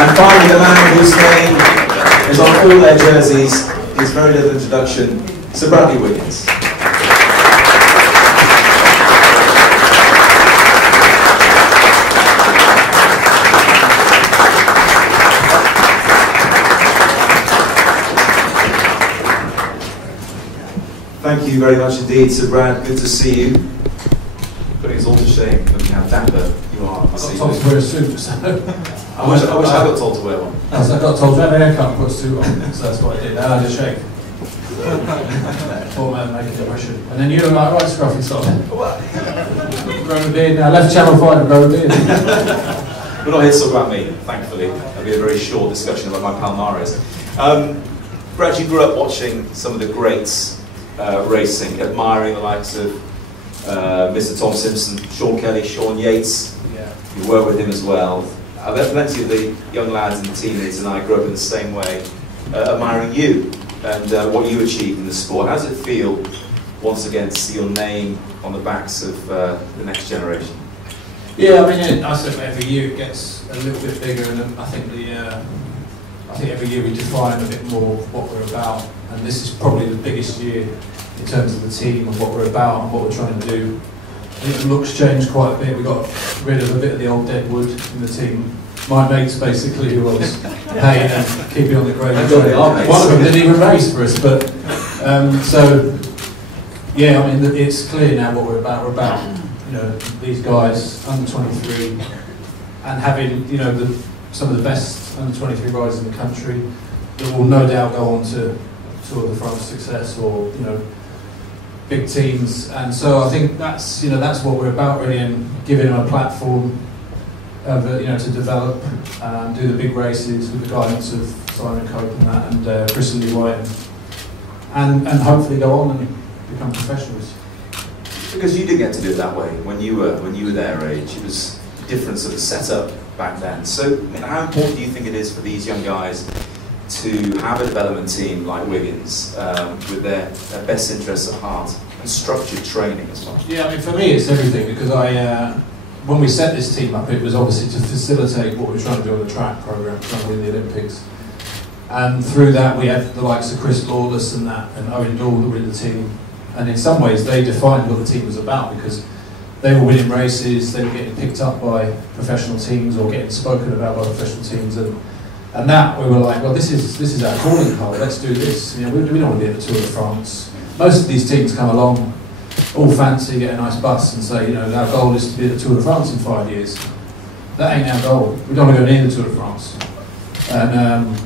And finally, the man whose name is on all their jerseys, his very little introduction, Sir Bradley Wiggins. Thank you very much indeed, Sir Brad. Good to see you. Putting us all to shame looking how dapper you are. I got told to wear a suit, so I wish I got told to wear one. I got told to have a haircut and put a suit on, so that's what I did. I had a shave. Poor man making the impression. And then you look like right scruffy sort of. Growing a beard now. Left Channel 5 and growing a beard. We're not here to talk about me, thankfully. It'll be a very short discussion about my Palmares. Brad, you grew up watching some of the greats racing, admiring the likes of Mr. Tom Simpson, Sean Kelly, Sean Yates. Yeah. You were with him as well. I bet plenty of the young lads and teenagers and I grew up in the same way, admiring you and what you achieved in the sport. How does it feel, once again, to see your name on the backs of the next generation? Yeah, I mean, I said every year it gets a little bit bigger, and I think every year we define a bit more what we're about, and this is probably the biggest year in terms of the team and what we're about and what we're trying to do. I think the look's changed quite a bit. We got rid of a bit of the old dead wood in the team. My mates, basically, who I was paying and keeping on the grade. One of them didn't even race for us, but so yeah, I mean, it's clear now what we're about. We're about, you know, these guys under 23 and having, you know, some of the best under 23 riders in the country that will no doubt go on to Tour de France success, or, you know, big teams. And so I think that's, you know, that's what we're about really, and giving them a platform you know, to develop, do the big races with the guidance of Simon Cope and that, and Chris and Lee White, and hopefully go on and become professionals. Because you didn't get to do it that way when you were their age. It was a different sort of setup back then. So, I mean, how important do you think it is for these young guys to have a development team like Wiggins with their best interests at heart and structured training as well? Yeah, I mean, for me it's everything, because when we set this team up, it was obviously to facilitate what we were trying to do on the track programme, trying to win the Olympics. And through that we had the likes of Chris Lawless and Owen Dahl that were in the team. And in some ways they defined what the team was about, because they were winning races, they were getting picked up by professional teams or getting spoken about by professional teams, and that we were like, well, this is our calling card, let's do this. You know, we don't want to be at the Tour de France. Most of these teams come along, all fancy, get a nice bus and say, you know, our goal is to be at the Tour de France in 5 years. That ain't our goal. We don't want to go near the Tour de France. And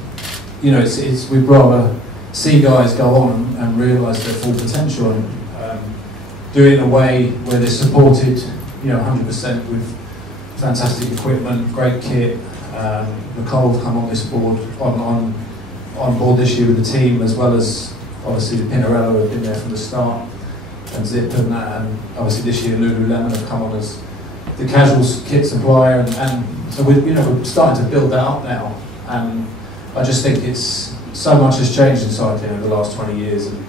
you know, we'd rather see guys go on and realise their full potential, and do it in a way where they're supported, you know, 100% with fantastic equipment, great kit. Nicole come on this board, on board this year with the team, as well as obviously the Pinarello who have been there from the start, and Zip and that, and obviously this year Lululemon have come on as the casual kit supplier, and so we're starting to build that up now, and I just think it's so much has changed in cycling over the last 20 years, and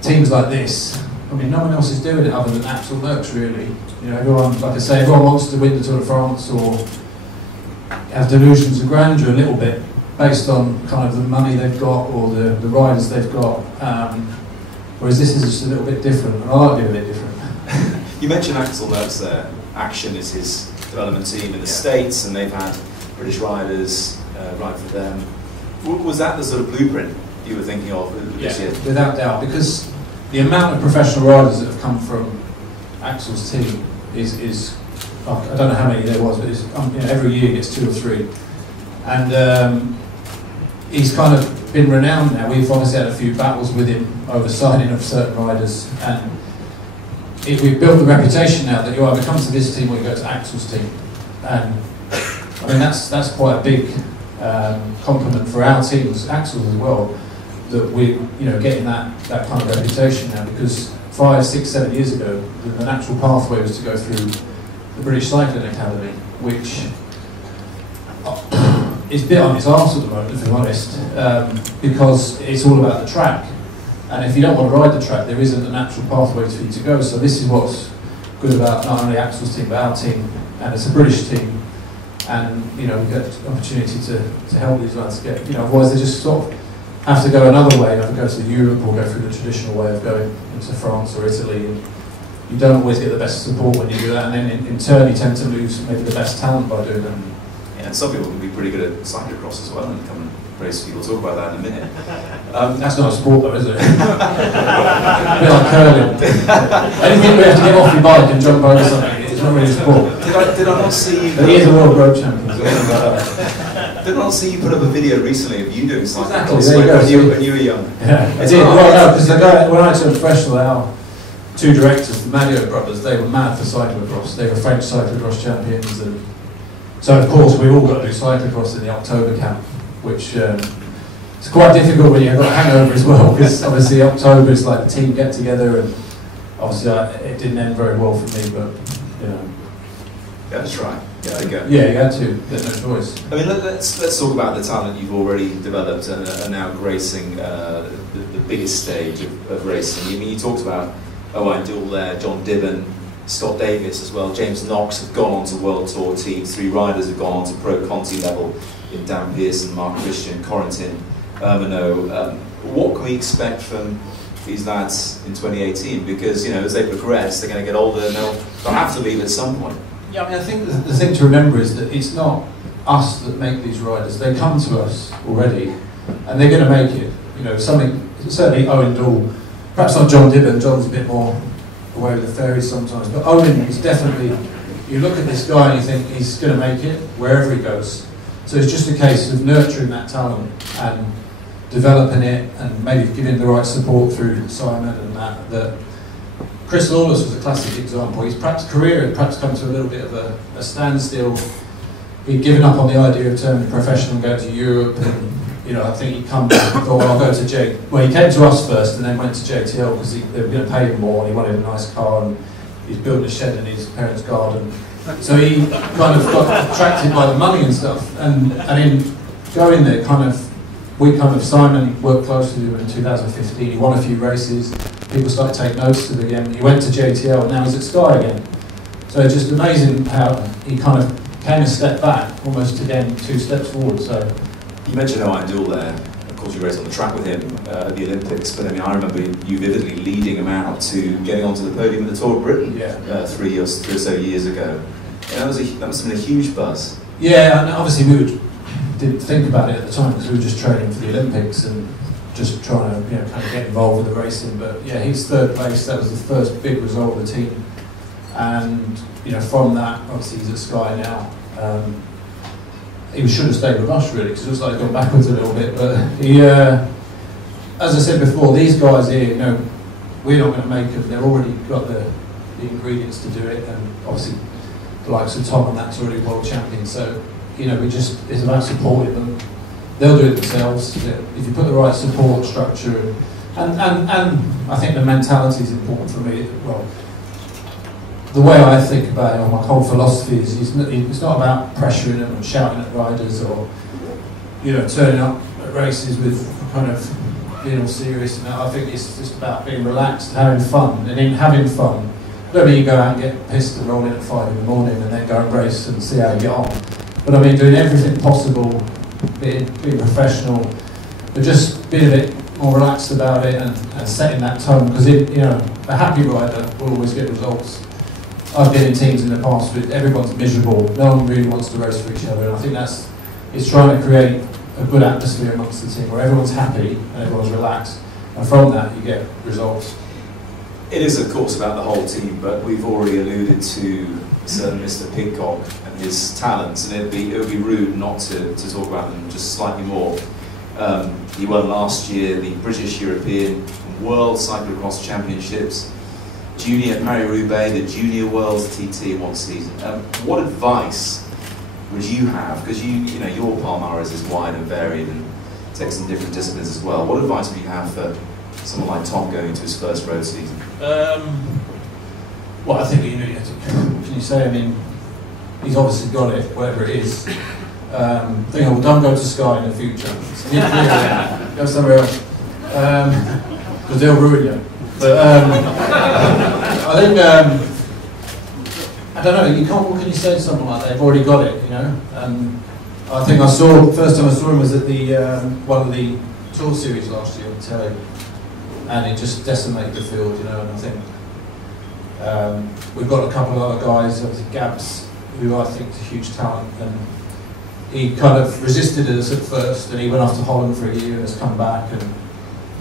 teams like this, I mean, no one else is doing it other than Axel Merckx, really. You know, everyone, like I say, everyone wants to win the Tour de France or have delusions of grandeur a little bit, based on kind of the money they've got or the riders they've got. Whereas this is just a little bit different, and I like it a bit different. You mentioned Axel Merckx there. Action is his development team in the States, and they've had British riders ride for them. Was that the sort of blueprint you were thinking of this year? Without doubt, because the amount of professional riders that have come from Axel's team is I don't know how many there was, but it's, you know, every year he gets 2 or 3. And he's kind of been renowned now. We've obviously had a few battles with him over signing of certain riders, and we've built the reputation now that you either come to this team or you go to Axel's team. And I mean, that's quite a big compliment for our teams, Axel's as well, that we're, you know, getting that kind of reputation now, because 5, 6, 7 years ago the natural pathway was to go through the British Cycling Academy, which is a bit on its arse at the moment, if I'm honest, because it's all about the track, and if you don't want to ride the track, there isn't a natural pathway for you to go. So this is what's good about not only Axel's team but our team, and it's a British team, and we get the opportunity to help these lads get, otherwise they just sort of have to go another way, either go to Europe or go through the traditional way of going into France or Italy. And you don't always get the best support when you do that, and then in turn you tend to lose maybe the best talent by doing that. Yeah, and some people can be pretty good at cyclocross as well and come and race people. We'll talk about that in a minute. That's not a sport though, is it? A bit like curling. Anything where you have to get off your bike and jump over something, it's not really a sport. Did I not see you? But he is a world road champion, so did I not see you put up a video recently of you doing cyclocross exactly, when you were young? Yeah, I did. Well, no, because when I turned professional, our two directors, the Maggio brothers, they were mad for cyclocross. They were French cyclocross champions, and so of course we all got to do cyclocross in the October camp, which it's quite difficult when you've got a hangover as well, because obviously October is like the team get together, and obviously it didn't end very well for me, but Yeah, that's right. Yeah, there you go. Yeah, you had to. There's no choice. I mean, let's talk about the talent you've already developed and are now gracing the biggest stage of racing. I mean, you talked about Owain Doull there, John Dibben, Scott Davis as well. James Knox have gone on to World Tour teams. 3 riders have gone on to Pro Conti level in Dan Pearson, Mark Christian, Corentin, Ermino. What can we expect from these lads in 2018? Because as they progress, they're going to get older and they'll have to leave at some point. Yeah, I mean, I think the thing to remember is that it's not us that make these riders. They come to us already, and they're going to make it. Certainly Owain Doull, perhaps not John Dibben. John's a bit more away with the fairies sometimes, but Owain is definitely. You look at this guy and you think he's going to make it wherever he goes. So it's just a case of nurturing that talent and developing it, and maybe giving the right support through Simon and that. Chris Lawless was a classic example. His career had perhaps come to a little bit of a standstill. He'd given up on the idea of turning professional and going to Europe, and I think he'd come back and thought, well, I'll go to Well, he came to us first and then went to JTL because they were going to pay him more, and he wanted a nice car, and he's built a shed in his parents' garden. So he kind of got attracted by the money and stuff, and in going there, Simon worked closely with him in 2015. He won a few races. People started to take notice of him again. He went to JTL, and now he's at Sky again. So it's just amazing how he kind of came a step back, almost again 2 steps forward. So you mentioned Owain Doull there. Of course, you raced on the track with him at the Olympics, but I mean, I remember you vividly leading him out to getting onto the podium at the Tour of Britain 3 or so years ago. And that must have been a huge buzz. Yeah, and obviously didn't think about it at the time because we were just training for the Olympics and just trying to kind of get involved with the racing. But yeah, he's 3rd place. That was the first big result of the team, and from that, obviously he's at Sky now. He should have stayed with us really, because it looks like he's gone backwards a little bit. But he, as I said before, these guys here, we're not going to make them. They've already got the ingredients to do it, and obviously the likes of Tom and that's already world champion. So it's about supporting them. They'll do it themselves if you put the right support structure, and I think the mentality is important for me. Well, the way I think about it, or my whole philosophy is it's not about pressuring them and shouting at riders, or turning up at races with kind of being all serious. And I think it's just about being relaxed, having fun, and in having fun, don't mean you go out and get pissed and roll in at 5 in the morning and then go and race and see how you get on. But I mean, doing everything possible, being professional, but just being a bit more relaxed about it and setting that tone, because a happy rider will always get results. I've been in teams in the past where everyone's miserable, no one really wants to race for each other, and I think it's trying to create a good atmosphere amongst the team where everyone's happy and everyone's relaxed, and from that you get results. It is of course about the whole team, but we've already alluded to certain Mr. Pidcock and his talents, and it would be rude not to talk about them just slightly more. He won last year the British, European, World Cyclocross Championships, Junior Paris-Roubaix, the Junior World TT in one season. What advice would you have? Because your palmarès is wide and varied and takes in different disciplines as well. What advice would you have for someone like Tom going into his first road season? Well, I think can you say? I mean, he's obviously got it, whatever it is. Don't go to Sky in the future. Go somewhere else, because they'll ruin you. But I think, I don't know, you can't, what can you say to someone like that? They've already got it, you know? I think first time I saw him was at the one of the tour series last year on telly, and it just decimated the field, you know, and I think we've got a couple of other guys, obviously Gabs, who I think is a huge talent, and he kind of resisted us at first, and he went off to Holland for a year and has come back, and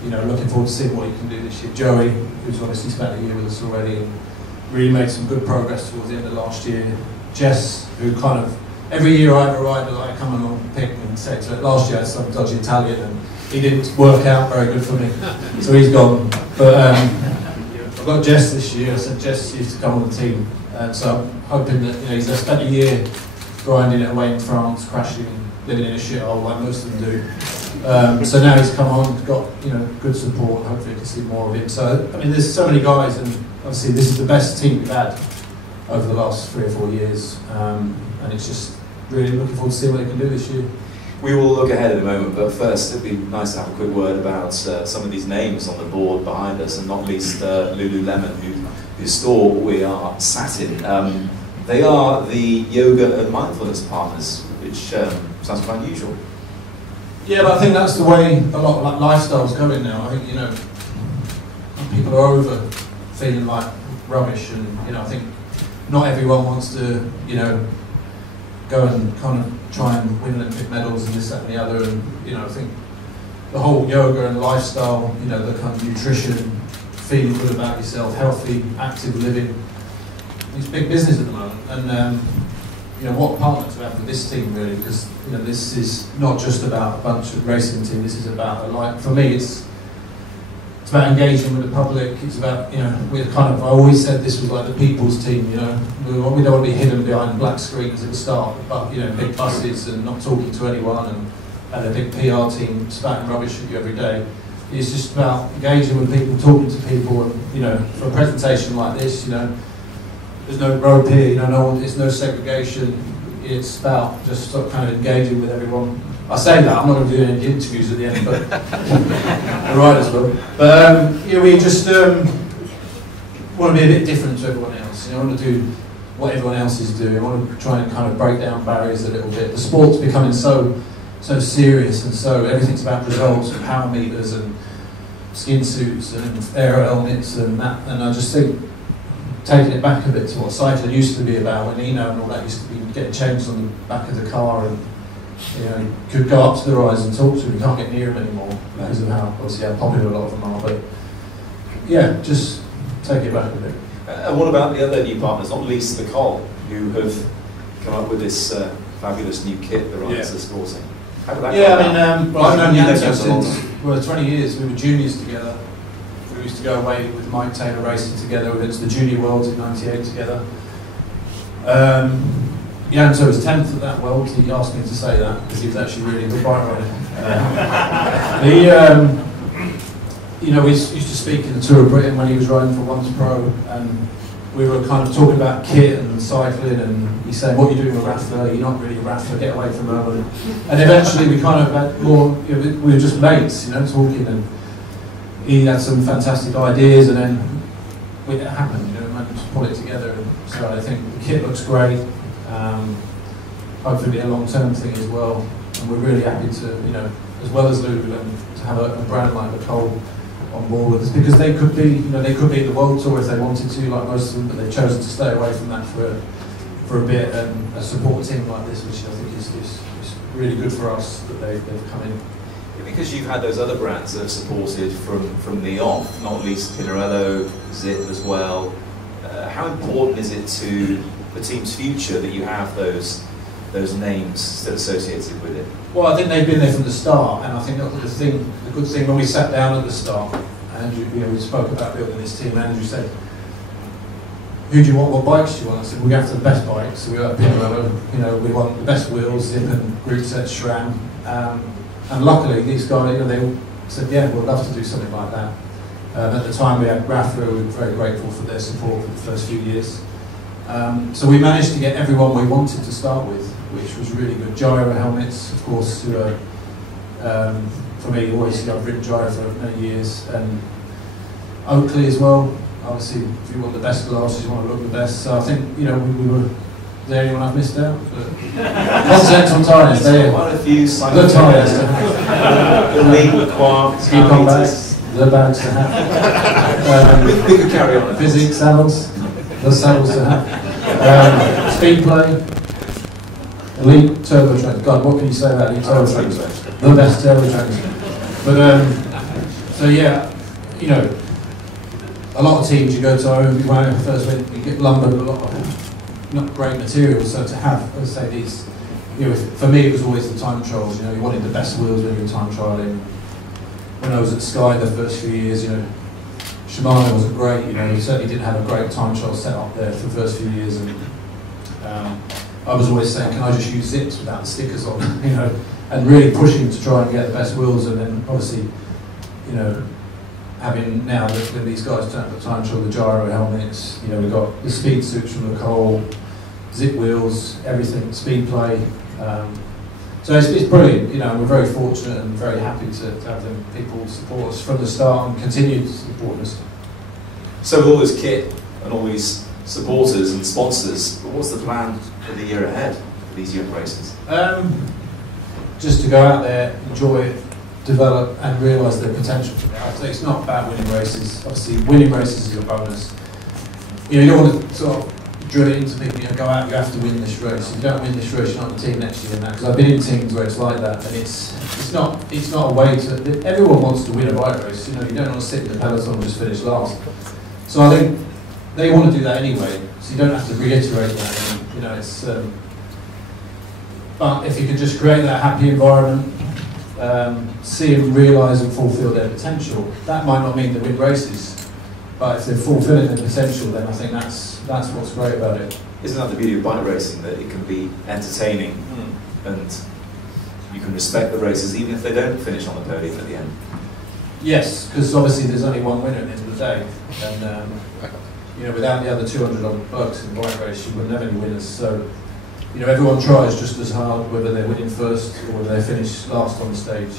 you know, looking forward to seeing what he can do this year. Joey, who's obviously spent a year with us already, and really made some good progress towards the end of last year. Jess, who kind of, every year I have a rider that I come along and pick and say to it. Last year I had some dodgy Italian and he didn't work out very good for me, so he's gone. But I've got Jess this year. I said Jess used to come on the team, and so I'm hoping that, you know, he's spent a year grinding it away in France, crashing, living in a shithole like most of them do. So now he's come on, got, you know, good support. Hopefully we can see more of him. So I mean, there's so many guys, and obviously this is the best team we've had over the last 3 or 4 years, and it's just really looking forward to seeing what they can do this year. We will look ahead in a moment, but first it'd be nice to have a quick word about some of these names on the board behind us, and not least Lululemon, whose store we are sat in. They are the yoga and mindfulness partners, which sounds quite unusual. Yeah, but I think that's the way a lot of like lifestyles going now. I think, you know, people are over feeling like rubbish, and you know, I think not everyone wants to, you know, go and kind of try and win Olympic medals and this, that and the other, and you know, I think the whole yoga and lifestyle, you know, the kind of nutrition, feeling good about yourself, healthy, active living, it's big business at the moment, and you know, what partner to have with this team really, because you know, this is not just about a bunch of racing team, this is about a life. For me, it's about engaging with the public. It's about, you know, we're kind of, I always said this was like the people's team, you know. We don't want to be hidden behind black screens at the start, but you know, big buses and not talking to anyone, and a big PR team spouting rubbish at you every day. It's just about engaging with people, talking to people, and you know, for a presentation like this, you know, there's no rope here, you know, there's no segregation. It's about just sort of kind of engaging with everyone. I say that, I'm not going to do any interviews at the end, but the riders will. But you know, we just want to be a bit different to everyone else. You know, I want to do what everyone else is doing. I want to try and kind of break down barriers a little bit. The sport's becoming so serious, and so everything's about results and power meters and skin suits and aero helmets and that. And I just think taking it back a bit to what cycling used to be about, when Eno and all that used to be getting changed on the back of the car, and you know, you could go up to the rise and talk to them. You can't get near them anymore because of how, obviously, how popular a lot of them are. But yeah, just take it back a bit. And what about the other new partners, not least the Col, who have come up with this fabulous new kit the riders are sporting? How did that I mean, well, I've known Yanto since 20 years. We were juniors together. We used to go away with Mike Taylor racing together. We went to the Junior Worlds in '98 together. Yanto was 10th at that World. He asked me to say that because he was actually really good bike rider. You know, we used to speak in the Tour of Britain when he was riding for Once Pro, and we were kind of talking about kit and cycling, and he said, "What are you doing with Rafa? You're not really a Rafa, get away from her." And eventually we kind of had more, you know, we were just mates, you know, talking, and he had some fantastic ideas, and then it happened, you know, and managed to pull it together. And so I think the kit looks great. Hopefully a long-term thing as well, and we're really happy to, you know, as well as Lululemon, to have a brand like the Col on board with us, because they could be, you know, they could be in the World Tour if they wanted to, like most of them, but they've chosen to stay away from that for a bit, and a support team like this, which I think is really good for us that they've come in. Because you've had those other brands that have supported from the off, not least Pinarello, Zip as well. How important is it to the team's future that you have those names still associated with it? Well, I think they've been there from the start, and I think that was the good thing when we sat down at the start. Andrew, you know, we spoke about building this team. Andrew said, "Who do you want? What bikes do you want?" I said, "We go after the best bikes. So we got Pinarello. You know, we want the best wheels, Zip and group set SRAM." And luckily, these guys, you know, they all said, "Yeah, we'd love to do something like that." At the time, we had Rafa. We were very grateful for their support for the first few years. So we managed to get everyone we wanted to start with, which was really good. Gyro helmets, of course, who are, for me, always, I've ridden Gyro for many years, and Oakley as well. obviously, if you want the best glasses, you want to look the best. So I think, you know, we were. Is there anyone I've missed out? Continental tyres, there. Quite a few the tyres. Elite, Quark, Yukon bags, the bags to have. We could carry on. Physics saddles, the saddles to have. Speed play. Elite turbo trains. God, what can you say about elite turbo trains? The best turbo trains. But so yeah, you know, a lot of teams you go to, when I first went, you get lumbered with a lot of not great materials. So to have, let's say these, you know, for me it was always the time trials. You know, you wanted the best wheels when you were time trialing. When I was at Sky the first few years, you know, Shimano wasn't great. You know, you certainly didn't have a great time trial set up there for the first few years, and I was always saying, can I just use zips without the stickers on, you know, and really pushing to try and get the best wheels. And then obviously, you know, having now when these guys turn up the time trial, the gyro helmets, you know, we've got the speed suits from Nicole, zip wheels, everything, speed play. So it's brilliant, you know, we're very fortunate and very happy to have them people support us from the start and continue to support us. So with all this kit and all these supporters and sponsors, what's the plan for the year ahead for these young racers? Just to go out there, enjoy it, develop and realise their potential. It's not about winning races. Obviously, winning races is a bonus. You know, you don't want to sort of drill it into people. You know, go out, you have to win this race. If you don't win this race, you're not in the team next year. And that, because I've been in teams where it's like that, and it's not a way to. Everyone wants to win a bike race. You know, you don't want to sit in the peloton and just finish last. So I think they want to do that anyway. So you don't have to reiterate that. And, you know, it's. But if you can just create that happy environment. See them realise and fulfil their potential. That might not mean they win races, but if they're fulfilling their potential, then I think that's what's great about it. Isn't that the beauty of bike racing, that it can be entertaining and you can respect the racers even if they don't finish on the podium at the end? Yes, because obviously there's only one winner at the end of the day, and you know, without the other 200 odd blokes in the bike race, you wouldn't have any winners. So. You know, everyone tries just as hard, whether they're winning first or whether they finish last on the stage.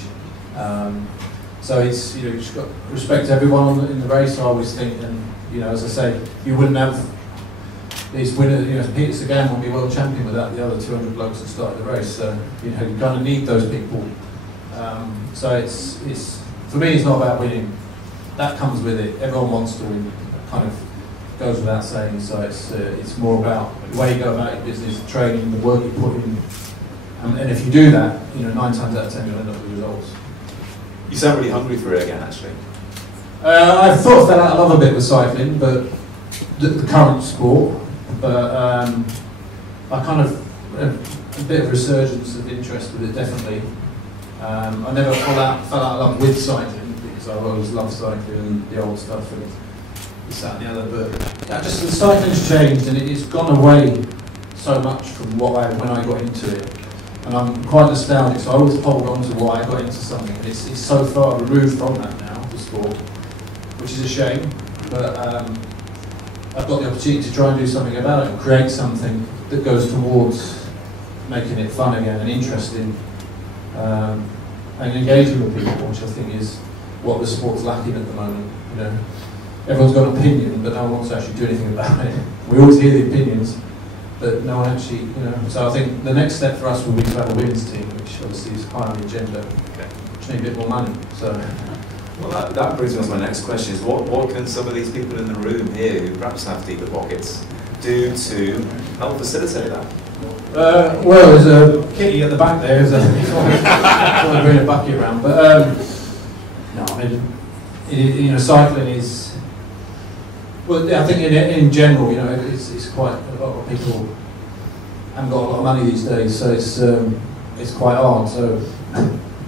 So it's, you know, you've just got to respect everyone in the race, I always think, and, you know, as I say, you wouldn't have these winners, you know, Peter Sagan won't be world champion without the other 200 blokes that started the race, so, you know, you kind of need those people. So it's, for me, it's not about winning. That comes with it. Everyone wants to win, kind of. Goes without saying, so it's more about the way you go about your business, the training, the work you put in, and if you do that, you know, 9 times out of 10 you'll end up with results. You sound really hungry for it again, actually. I thought I fell out of love a bit with cycling, but the current sport, but I kind of a bit of resurgence of interest with it, definitely. I never fell out of love with cycling because I always loved cycling and the old stuff. And this, that, and the other, but just the cycling's changed and it's gone away so much from when I got into it, and I'm quite nostalgic. So I always hold on to why I got into something, and it's so far removed from that now, the sport, which is a shame. But I've got the opportunity to try and do something about it, and create something that goes towards making it fun again and interesting, and engaging with people, which I think is what the sport's lacking at the moment. You know. Everyone's got an opinion, but no one wants to actually do anything about it. We always hear the opinions, but no one actually, you know. So I think the next step for us will be to have a women's team, which obviously is high on the agenda, which need a bit more money. So, well, that brings me on to my next question: is what can some of these people in the room here, who perhaps have deeper pockets, do to help facilitate that? Well, there's a kitty at the back there. There's a bring a bucket around, but no, I mean, you know, cycling is. Well, I think in general, you know, it's quite a lot of people haven't got a lot of money these days, so it's quite hard. So,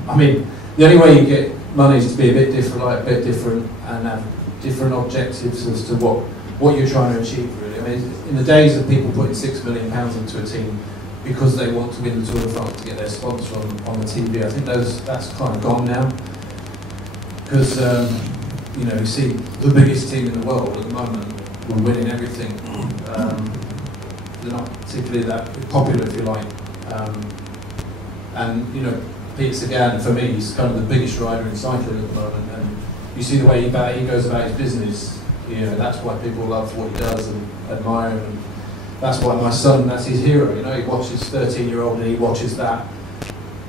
I mean, the only way you get money is to be a bit different, and have different objectives as to what you're trying to achieve. Really, I mean, in the days of people putting £6 million into a team because they want to win the Tour de France to get their sponsor on the TV, I think that's kind of gone now, because. You know, you see the biggest team in the world at the moment, we're winning everything. They're not particularly that popular, if you like. And, you know, Peter Sagan, for me, is kind of the biggest rider in cycling at the moment. And you see the way he goes about his business. You know, that's why people love what he does and admire him. And that's why my son, that's his hero. You know, he watches 13-year-old and he watches that,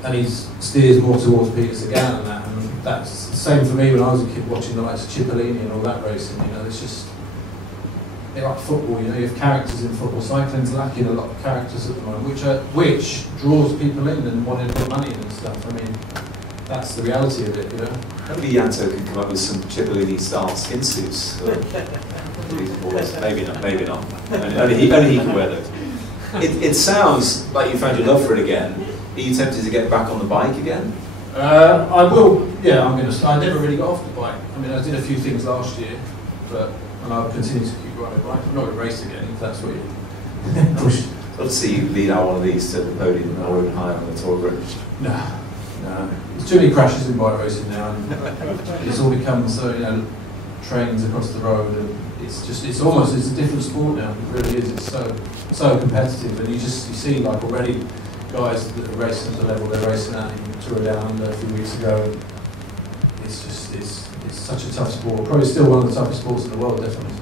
and he steers more towards Peter Sagan and that. And that's the same for me when I was a kid, watching the likes of Cipollini and all that racing. You know, it's just, they're like football. You know, you have characters in football. Cycling's lacking a lot of characters at the moment, which draws people in and wanting to put money in and stuff. I mean, that's the reality of it, you know. Maybe Yanto can come up with some Cipollini-style skin suits. Maybe not, maybe not. Only he can wear those. It sounds like you found your love for it again. Are you tempted to get back on the bike again? I will, yeah, I never really got off the bike. I mean, I did a few things last year, and I'll continue to keep riding the bike. I'm not going to race again, if that's what you push. I'd love to see you lead out one of these to the podium or even higher on the tour grid. No. There's too many crashes in bike racing now, and it's all become so, you know, trains across the road, and it's almost a different sport now. It really is. It's so competitive, and you see like already guys that are racing at the level they're racing at in Tour Down Under a few weeks ago. And it's such a tough sport. Probably still one of the toughest sports in the world, definitely.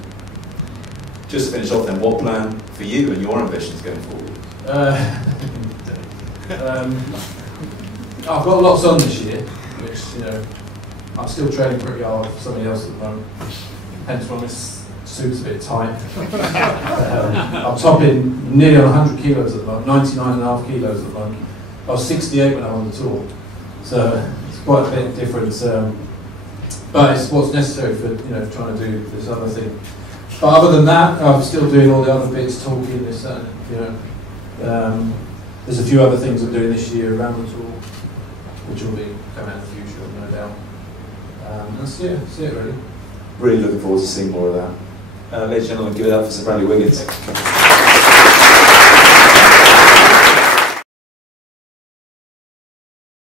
Just to finish off, then, what plan for you and your ambitions going forward? I've got lots on this year, which, you know, I'm still training pretty hard for somebody else at the moment. Hence why this suit's a bit tight. I'm topping nearly on 100 kilos at the moment, 99.5 kilos at the moment. I was 68 when I was on the tour, so it's quite a bit different. But it's what's necessary for, you know, trying to do this other thing. But other than that, I'm still doing all the other bits, talking, this, that, you know. There's a few other things I'm doing this year around the tour, which will be coming out in the future, no doubt. That's it really. Really looking forward to seeing more of that. Ladies and gentlemen, give it up for Sir Bradley Wiggins.